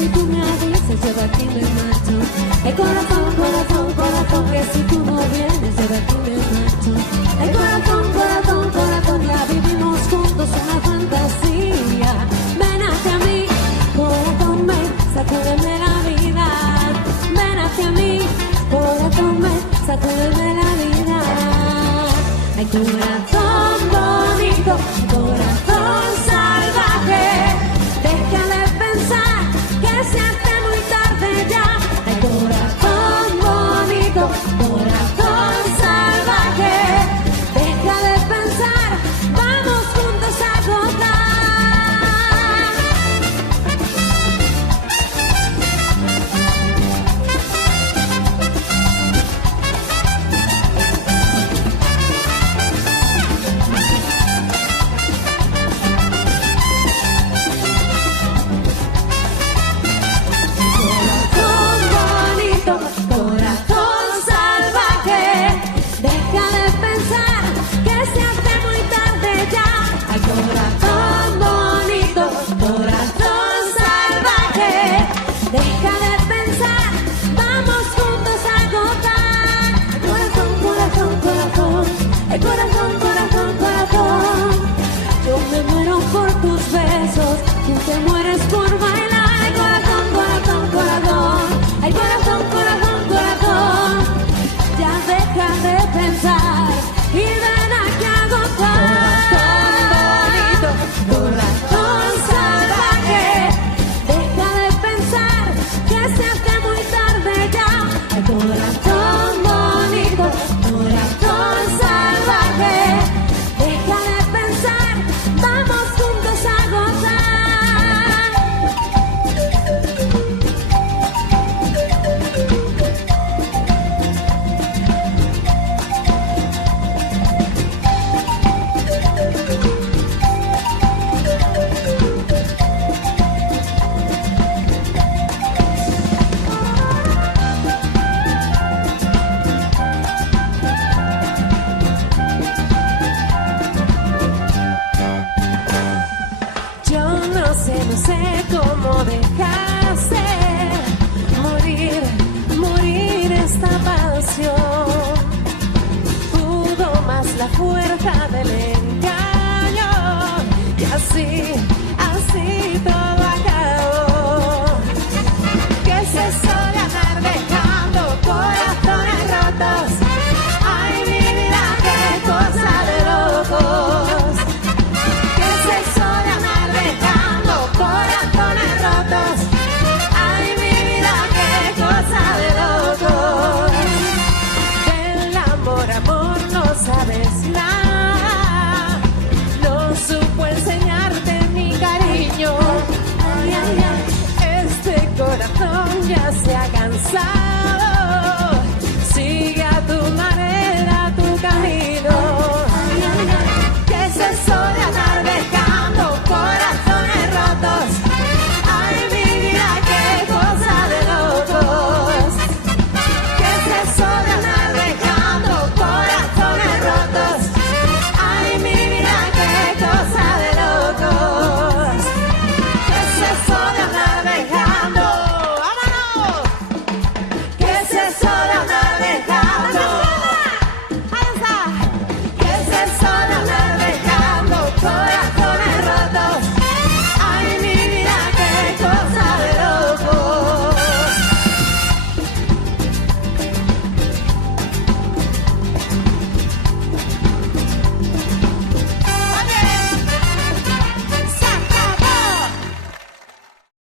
si tú me avisas yo de aquí me marcho. Corazón, corazón, corazón, que si tú no vienes yo de aquí me marcho. Corazón, corazón, corazón, ya vivimos juntos una fantasía. Ven hacia mí, corazón, ven, sacúdeme la vida. Ven hacia mí, corazón, ven, sacúdeme la vida. Ay, corazón.